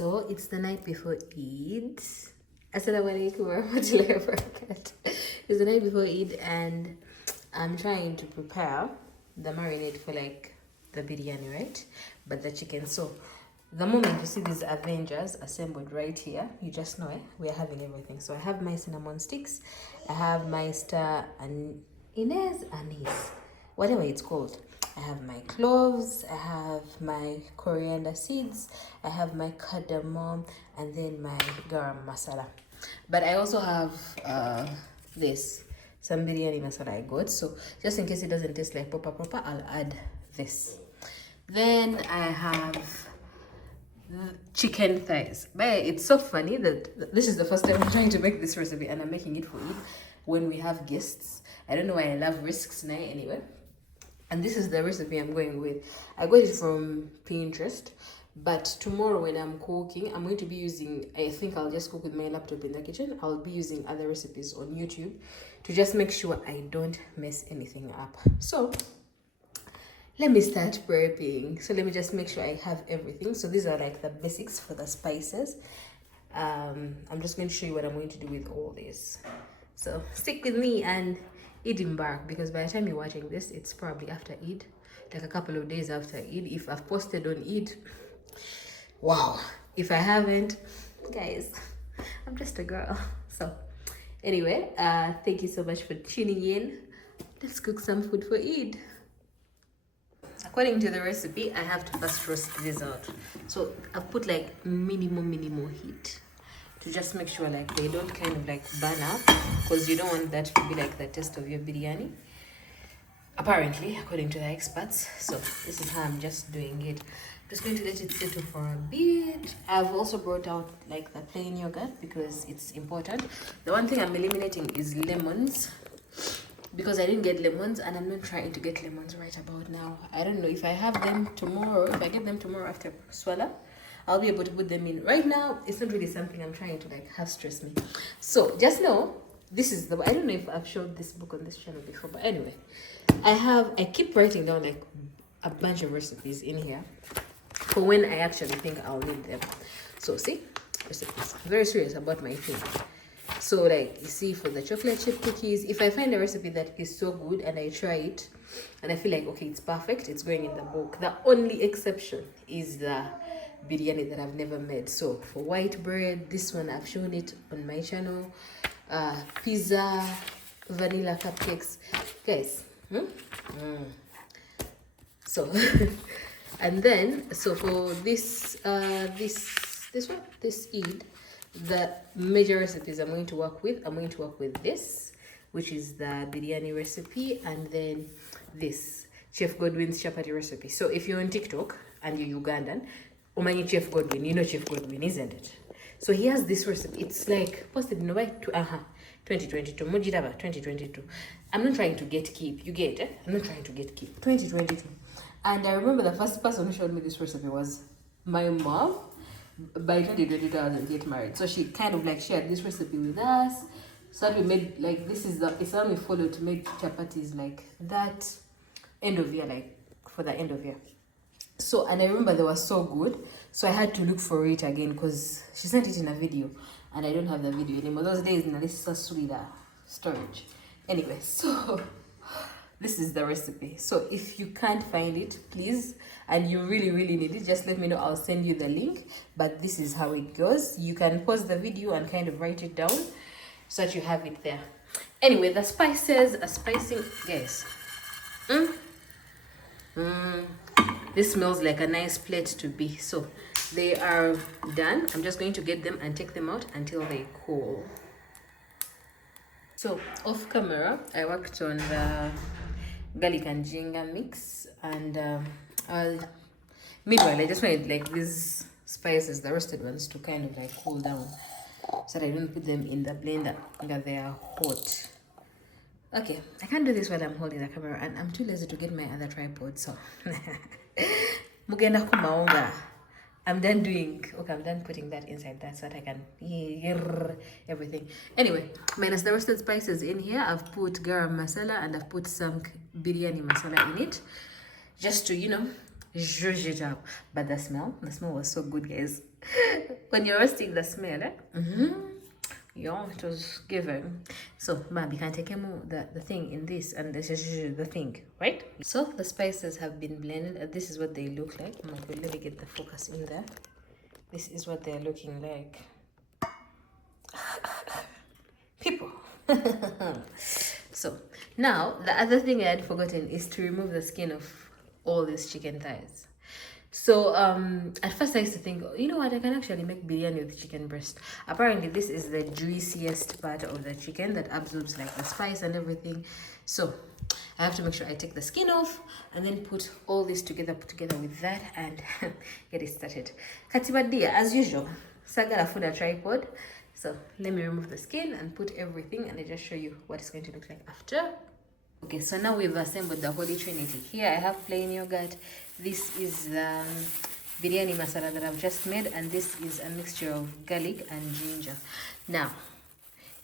So it's the night before Eid. Assalamu alaikum warahmatullahi wabarakatuh. It's the night before Eid and I'm trying to prepare the marinade for like the biryani, right? But the chicken. So the moment you see these Avengers assembled right here, you just know we're having everything. So I have my cinnamon sticks, I have my star and anise, whatever it's called. I have my cloves, I have my coriander seeds, I have my cardamom, and then my garam masala. But I also have some biryani masala I got. So just in case it doesn't taste like proper, I'll add this. Then I have chicken thighs. But it's so funny that this is the first time I'm trying to make this recipe and I'm making it for Eid when we have guests. I don't know why I love risks now anyway. And this is the recipe I'm going with. I got it from Pinterest, but tomorrow when I'm cooking, I'm going to be using, I think I'll just cook with my laptop in the kitchen. I'll be using other recipes on YouTube to just make sure I don't mess anything up. So let me start prepping. So let me just make sure I have everything. So these are like the basics for the spices. I'm just going to show you what I'm going to do with all this. So stick with me and Eid Mubarak, because by the time you're watching this, it's probably after Eid, like a couple of days after Eid. If I've posted on Eid, wow. If I haven't, guys, I'm just a girl. So anyway, thank you so much for tuning in. Let's cook some food for Eid. According to the recipe, I have to first roast this out. So I've put like minimum heat to just make sure like they don't kind of like burn up, because you don't want that to be like the taste of your biryani, apparently, according to the experts. So this is how I'm just doing it. Just going to let it settle for a bit. I've also brought out like the plain yogurt because it's important. The one thing I'm eliminating is lemons, because I didn't get lemons and I'm not trying to get lemons right about now. I don't know if I have them tomorrow. If I get them tomorrow after Swala, I'll be able to put them in. Right now, it's not really something I'm trying to like have stress me. So just know, this is the, I don't know if I've showed this book on this channel before, but anyway, I keep writing down like a bunch of recipes in here for when I actually think I'll need them. So see, recipes. I'm very serious about my thing. So like you see, for the chocolate chip cookies, if I find a recipe that is so good and I try it and I feel like okay, it's perfect, it's going in the book. The only exception is the biryani that I've never made. So for white bread, this one I've shown it on my channel. Pizza, vanilla cupcakes, guys. So and then so for this Eid, the major recipes I'm going to work with this, which is the biryani recipe, and then this Chef Godwin's chapati recipe. So if you're on TikTok and you're Ugandan, Umanyi Chef Godwin, you know Chef Godwin, isn't it? So he has this recipe. It's like posted in November 2022. Mujitaba 2022. I'm not trying to get keep. You get it? I'm not trying to get keep. 2022. And I remember the first person who showed me this recipe was my mom. By 2022, I was get married. So she kind of like shared this recipe with us. So that we made like, this is the, it's how we follow to make chapatis like that end of year, like for the end of year. So, and I remember they were so good. So I had to look for it again because she sent it in a video and I don't have the video anymore. Those days, this is a sweeter storage. Anyway, so this is the recipe. So if you can't find it, please, and you really need it, just let me know. I'll send you the link. But this is how it goes. You can pause the video and kind of write it down so that you have it there. Anyway, the spices are spicing, guys. This smells like a nice plate to be. So they are done. I'm just going to get them and take them out until they cool. So off camera, I worked on the garlic and ginger mix, and meanwhile I just wanted like these spices, the roasted ones, to kind of like cool down so that I don't put them in the blender that they are hot. Okay, I can't do this while I'm holding the camera and I'm too lazy to get my other tripod, so mugenda kumaonga. I'm done putting that inside that so that I can everything. Anyway, minus the roasted spices in here, I've put garam masala and I've put some biryani masala in it, just to, you know, zhuzh it up. But the smell was so good, guys. When you're roasting, the smell, yeah, it was given. So, ma'am, you can take the thing in this, and this is the thing, right? So the spices have been blended, and this is what they look like. Oh my god, let me get the focus in there. This is what they're looking like. People. So now the other thing I had forgotten is to remove the skin of all these chicken thighs. So at first I used to think, you know what, I can actually make biryani with chicken breast. Apparently this is the juiciest part of the chicken that absorbs like the spice and everything. So I have to make sure I take the skin off and then put all this together, with that, and get it started. Katibadia, as usual, sagara food a tripod. So let me remove the skin and put everything, and I just show you what it's going to look like after. Okay, so now we've assembled the Holy Trinity. Here I have plain yogurt. This is the biryani masala that I've just made, and this is a mixture of garlic and ginger. Now,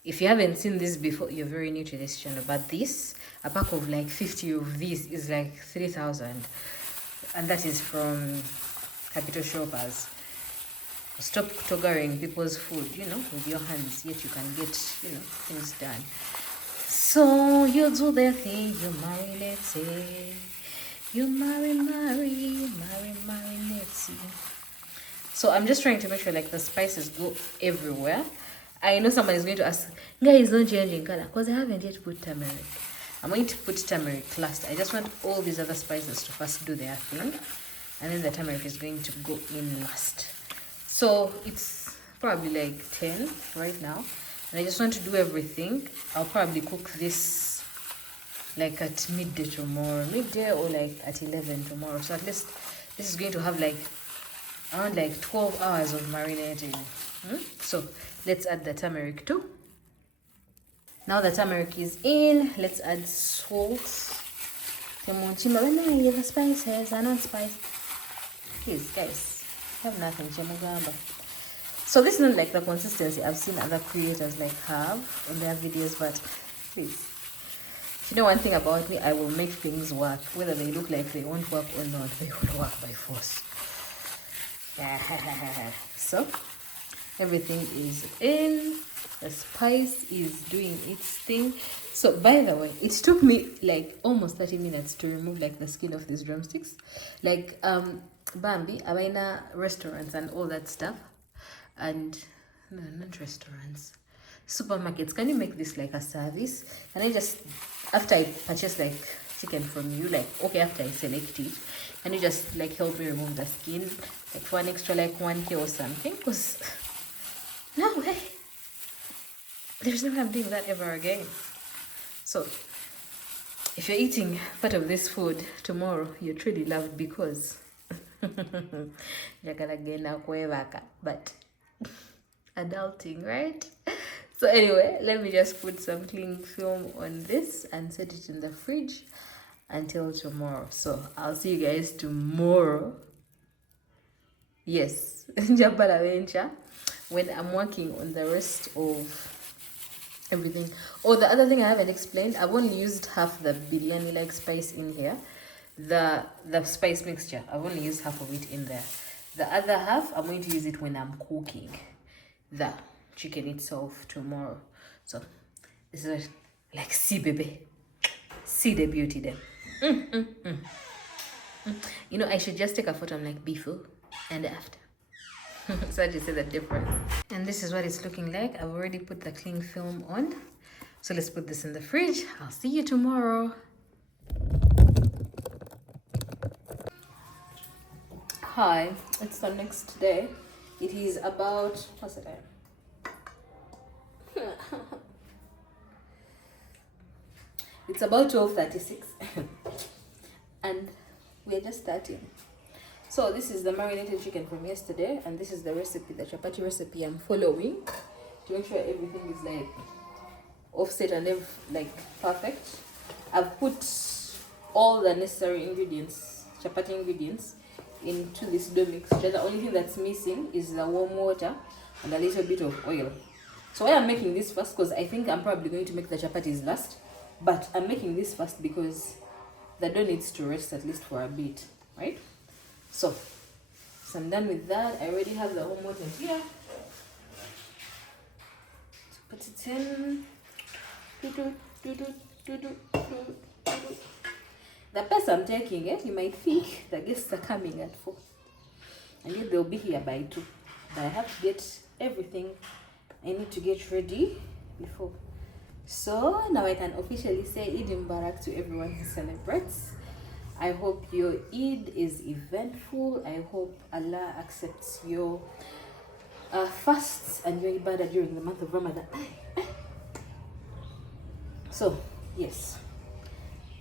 if you haven't seen this before, you're very new to this channel, but this, a pack of like 50 of these is like 3,000, and that is from Capital Shoppers. Stop toggering people's food, you know, with your hands, yet you can get, you know, things done. So you do the thing, you marry, let's say. You marry, let's see. So I'm just trying to make sure like the spices go everywhere. I know someone is going to ask, guys, not changing color, because I haven't yet put turmeric. I'm going to put turmeric last. I just want all these other spices to first do their thing, and then the turmeric is going to go in last. So it's probably like 10 right now, and I just want to do everything. I'll probably cook this like at midday or like at 11 tomorrow. So at least this is going to have like around like 12 hours of marinating. So let's add the turmeric too. Now the turmeric is in, let's add salt. The spices are not spicy. Please, guys. Have nothing, so this is not like the consistency I've seen other creators like have on their videos, but please, you know one thing about me, I will make things work, whether they look like they won't work or not. They will work by force. So everything is in, the spice is doing its thing. So by the way, it took me like almost 30 minutes to remove like the skin of these drumsticks. Like Bambi, Abaina restaurants and all that stuff, and no, not restaurants, supermarkets. Can you make this like a service? And I just, after I purchase like chicken from you, like okay, after I select it, can you just like help me remove the skin, like for an extra like 1K or something? Because no way, there's no way I'm doing that ever again. So if you're eating part of this food tomorrow, you're truly loved, because but adulting, right? So anyway, let me just put some cling film on this and set it in the fridge until tomorrow. So I'll see you guys tomorrow. Yes, when I'm working on the rest of everything. Oh, the other thing I haven't explained, I've only used half the biryani like spice in here. The spice mixture, I've only used half of it in there. The other half, I'm going to use it when I'm cooking the chicken itself tomorrow. So this is like, see baby, see the beauty there. You know, I should just take a photo. I'm like before and after. So I just see the difference. And this is what it's looking like. I've already put the cling film on, so let's put this in the fridge. I'll see you tomorrow. Hi, it's the next day. It is about, what's the time? It's about 12:36 and we're just starting. So this is the marinated chicken from yesterday, and this is the recipe, the chapati recipe I'm following to make sure everything is like offset and like perfect. I've put all the necessary ingredients, chapati ingredients, into this dough mixture. The only thing that's missing is the warm water and a little bit of oil. So I'm making this first because I think I'm probably going to make the chapatis last, but I'm making this first because the dough needs to rest at least for a bit, right? So I'm done with that. I already have the home water here. Put it in. The pace I'm taking, you might think the guests are coming at 4. And yet they'll be here by 2. But I have to get everything I need to get ready before. So now I can officially say Eid Mubarak to everyone who celebrates. I hope your Eid is eventful. I hope Allah accepts your fasts and your ibadah during the month of Ramadan. So, yes.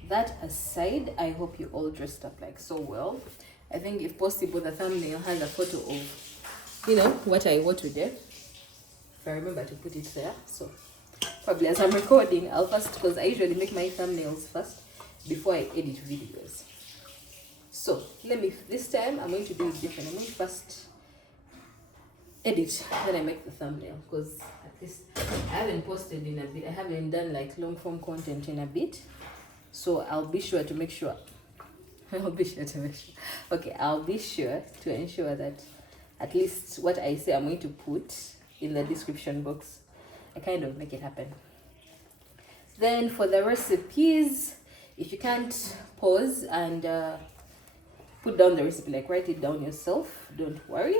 That aside, I hope you all dressed up like so well. I think if possible, the thumbnail has a photo of, what I wore today. If I remember to put it there. So, probably as I'm recording, I'll first, because I usually make my thumbnails first before I edit videos. So, this time I'm going to do it different. I'm going to first edit, then I make the thumbnail, because at least I haven't posted in a bit. I haven't done like long form content in a bit. So I'll be sure to make sure. Okay, I'll be sure to ensure that at least what I say I'm going to put in the description box, I kind of make it happen. Then for the recipes, if you can't pause and put down the recipe, like write it down yourself, don't worry.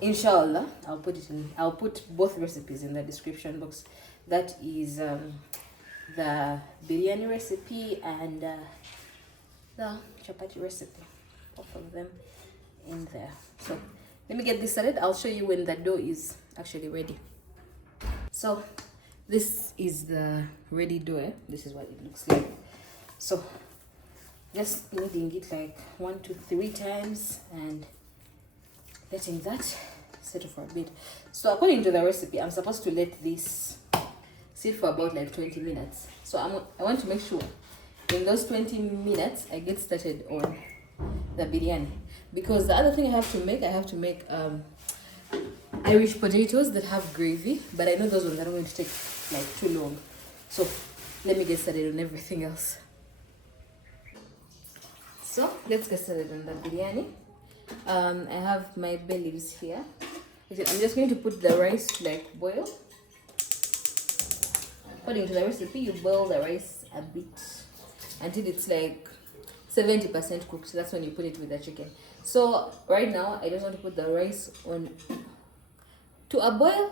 Inshallah, I'll put both recipes in the description box. That is the biryani recipe and the chapati recipe, both of them in there. So let me get this started. I'll show you when the dough is actually ready. So this is the ready dough. This is what it looks like. So just kneading it like 1 to 3 times and letting that settle for a bit. So according to the recipe, I'm supposed to let this sit for about like 20 minutes. So I want to make sure in those 20 minutes I get started on the biryani, because the other thing I have to make Irish potatoes that have gravy, but I know those ones are not going to take like too long. So let me get started on everything else. So let's get started on the biryani. I have my bay leaves here. I'm just going to put the rice to like boil. According to the recipe, you boil the rice a bit until it's like 70% cooked. That's when you put it with the chicken. So right now, I just want to put the rice to a boil,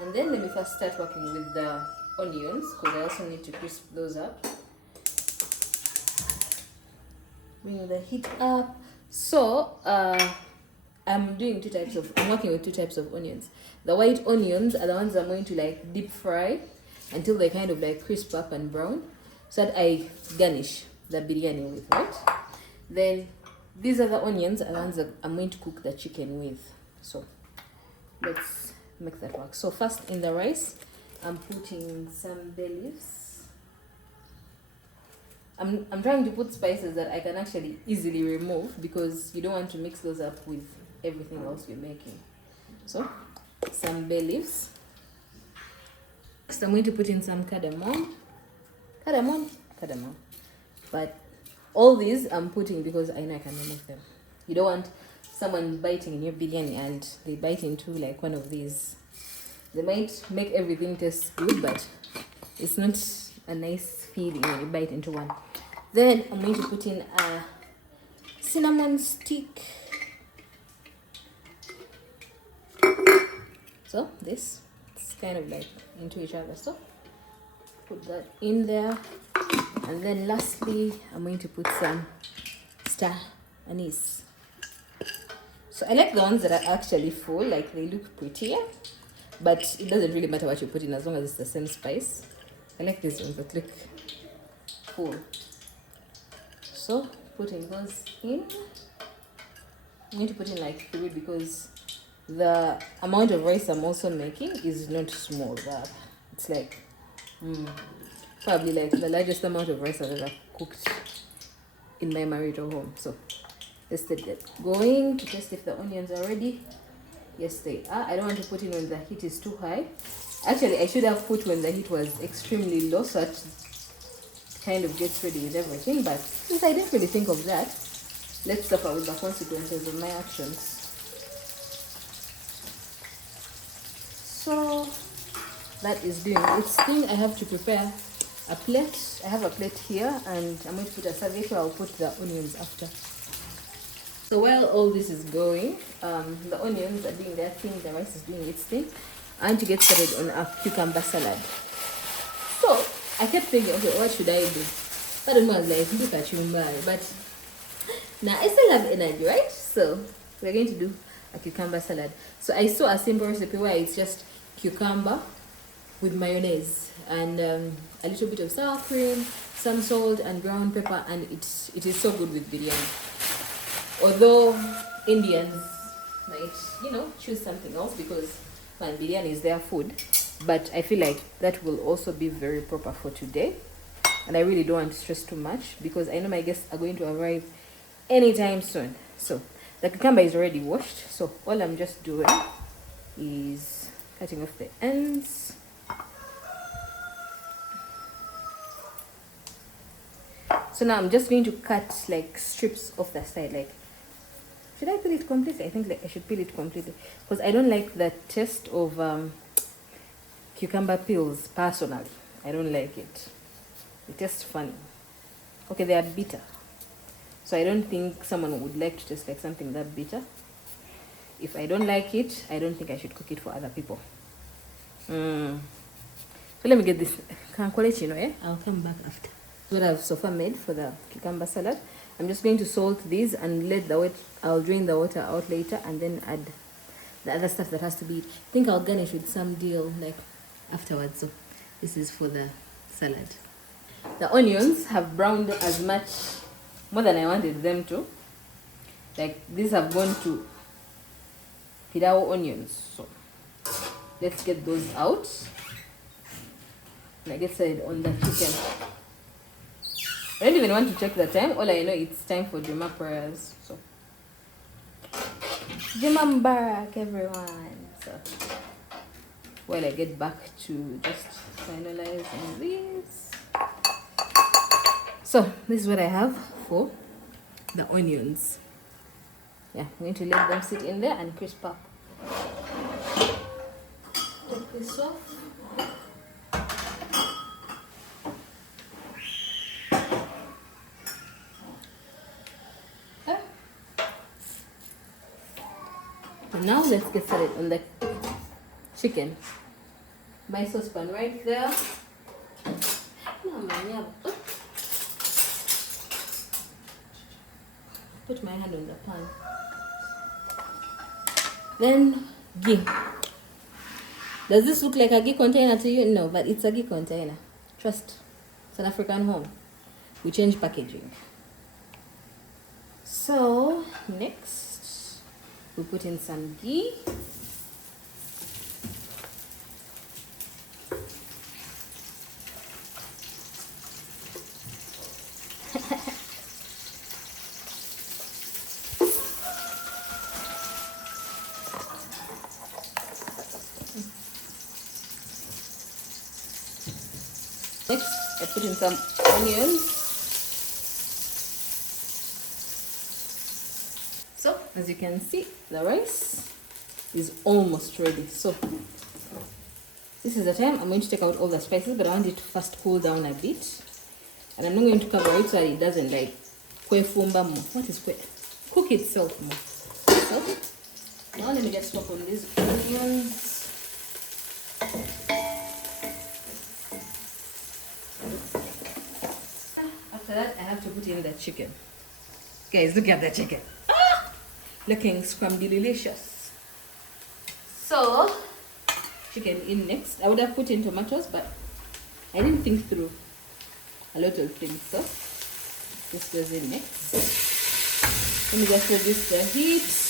and then let me first start working with the onions, because I also need to crisp those up. Bring the heat up. So I'm working with 2 types of onions. The white onions are the ones I'm going to like deep fry until they kind of like crisp up and brown, so that I garnish the biryani with, right? Then these other onions are the ones that I'm going to cook the chicken with. So let's make that work. So first in the rice, I'm putting some bay leaves. I'm trying to put spices that I can actually easily remove, because you don't want to mix those up with everything else you're making. So some bay leaves. Next I'm going to put in some cardamom. But all these I'm putting because I know I can remove them. You don't want someone biting in your biryani and they bite into like one of these. They might make everything taste good, but it's not a nice feeling when you bite into one. Then I'm going to put in a cinnamon stick. So this is kind of like into each other. So put that in there. And then lastly, I'm going to put some star anise. So I like the ones that are actually full, like they look prettier, but it doesn't really matter what you put in as long as it's the same spice. I like these ones that look full. So putting those in. I'm going to put in like 3 because the amount of rice I'm also making is not small. It's like probably like the largest amount of rice I've ever cooked in my marital home. So let's get going to test if the onions are ready. Yes, they are. I don't want to put in when the heat is too high. Actually, I should have put when the heat was extremely low, so that kind of gets ready with everything. But since I didn't really think of that, let's suffer with the consequences of my actions. So that is doing its thing. I have to prepare a plate. I have a plate here, and I'm going to put a serviette where I'll put the onions after. So while all this is going, the onions are doing their thing, the rice is doing its thing. I want to get started on a cucumber salad. So I kept thinking, okay, what should I do? I don't know, like, look at you, but now I still have energy, right? So we're going to do a cucumber salad. So I saw a simple recipe where it's just cucumber with mayonnaise and a little bit of sour cream, some salt and ground pepper, and it is so good with biryani. Although Indians might, choose something else because biryani is their food, but I feel like that will also be very proper for today. And I really don't want to stress too much because I know my guests are going to arrive anytime soon. So the cucumber is already washed, so all I'm just doing is cutting off the ends. So now I'm just going to cut like strips off the side. Like, should I peel it completely? I think like I should peel it completely because I don't like the taste of cucumber peels personally. I don't like it. It tastes funny. Okay, they are bitter. So I don't think someone would like to taste like something that bitter. If I don't like it, I don't think I should cook it for other people. So let me get this. I'll come back after. What I've so far made for the cucumber salad. I'm just going to salt these and let the water, I'll drain the water out later and then add the other stuff that has to be. I think I'll garnish with some dill like afterwards. So this is for the salad. The onions have browned as much more than I wanted them to. Like these have gone to pilau onions. So let's get those out. And I get started on the chicken. I don't even want to check the time. All I know it's time for Juma prayers. So Juma Mubarak, everyone. So while I get back to just finalizing this. So this is what I have for the onions. Yeah, I'm going to let them sit in there and crisp up. Take this off. Now let's get started on the chicken. My saucepan right there. Put my hand on the pan. Then ghee. Does this look like a ghee container to you? No, but it's a ghee container. Trust. It's an African home. We change packaging. So next we put in some ghee. Next, I put in some onions. So, as you can see, the rice is almost ready. So, this is the time I'm going to take out all the spices, but I want it to first cool down a bit. And I'm not going to cover it so that it doesn't like kwefumba more. What is kwe? Cook itself more. So, now let me just swap on these onions. After that, I have to put in the chicken. Guys, look at the chicken. Looking scrumpy delicious. So chicken in next. I would have put in tomatoes, but I didn't think through a lot of things, so this goes in next. Let me just reduce the heat.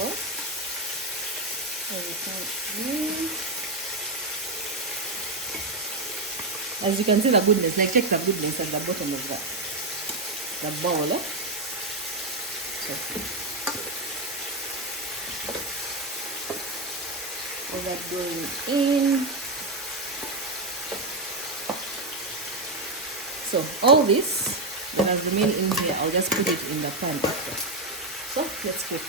sure everything is. As you can see the goodness, like check the goodness at the bottom of the bowl. So, all that going in. So all this that has remained in here, I'll just put it in the pan after. So let's cook.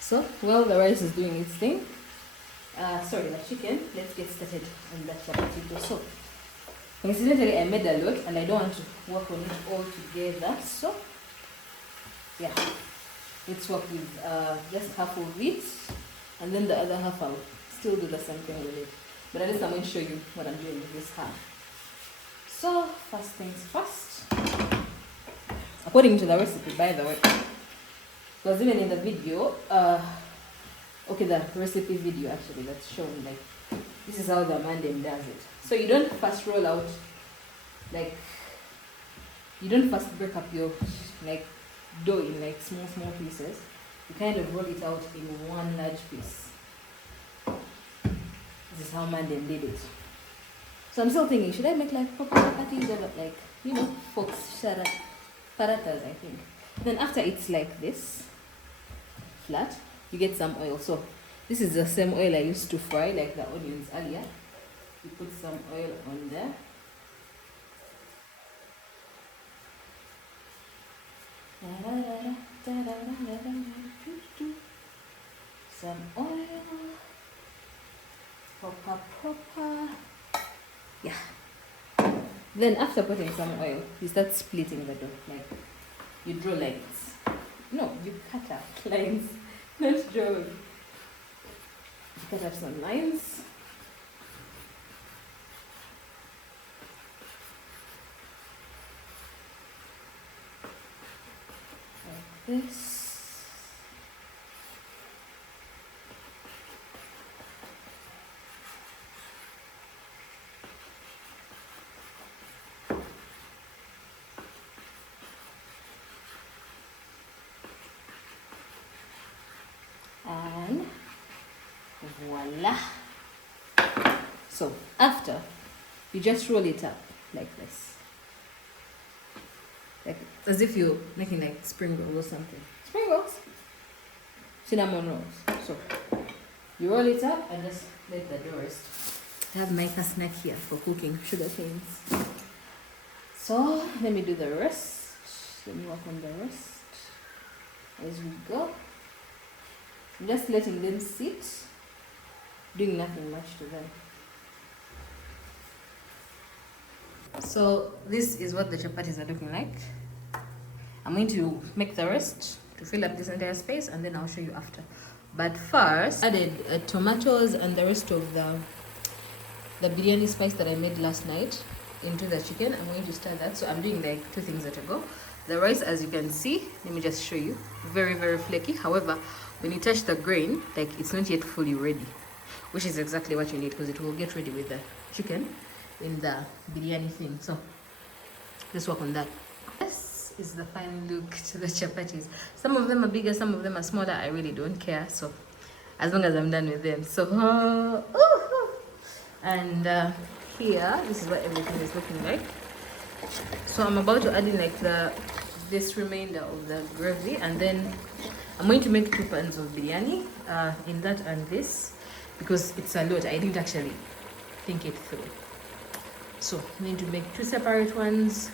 So while the rice is doing its thing, the chicken, let's get started on that chapati dough. So coincidentally, I made a lot and I don't want to work on it all together. So yeah, let's work with just half of it, and then the other half I'll still do the same thing with it. But at least I'm going to show you what I'm doing with this half. So first things first, according to the recipe, by the way, because even in the video, the recipe video actually that's shown, like this is how the mandem does it. So you don't first roll out, like you don't first break up your like dough in like small pieces. You kind of roll it out in one large piece. This is how mandem did it. So I'm still thinking, should I make like proper chapatis or like, folks paratas, I think. Then after it's like this, flat, you get some oil. So this is the same oil I used to fry like the onions earlier. You put some oil on there. Some oil. Proper. Yeah. Then after putting some oil, you start splitting the dough. Like you draw lines. No, you cut up lines. Not draw. You cut up some lines. Like this. And voila. So after, you just roll it up like this, like as if you're making like spring rolls or something. Spring rolls, cinnamon rolls. So you roll it up and just let the dough rest. I have my snack here for cooking sugar canes. So let me do the rest. Let me work on the rest as we go. I'm just letting them sit, doing nothing much to them. So this is what the chapatis are looking like. I'm going to make the rest to fill up this entire space, and then I'll show you after. But first, I added tomatoes and the rest of the biryani spice that I made last night into the chicken. I'm going to stir that. So I'm doing like two things at a go. The rice, as you can see, let me just show you, very flaky. However, when you touch the grain, like it's not yet fully ready, which is exactly what you need, because it will get ready with the chicken in the biryani thing. So let's work on that. This is the final look to the chapatis. Some of them are bigger, some of them are smaller. I really don't care, so as long as I'm done with them. So and here, this is what everything is looking like. So I'm about to add in like this remainder of the gravy, and then I'm going to make 2 pans of biryani in that and this, because it's a lot. I didn't actually think it through. So I'm going to make 2 separate ones,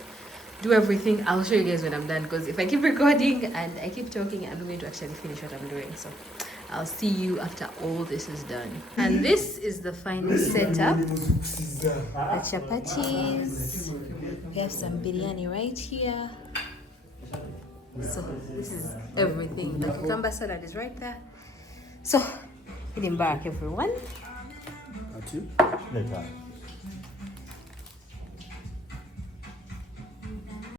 do everything. I'll show you guys when I'm done, because if I keep recording and I keep talking, I'm going to actually finish what I'm doing. So I'll see you after all this is done. And this is the final setup. The chapatis. We have some biryani right here. So this is everything. The cucumber salad is right there. So, eat back everyone. Later.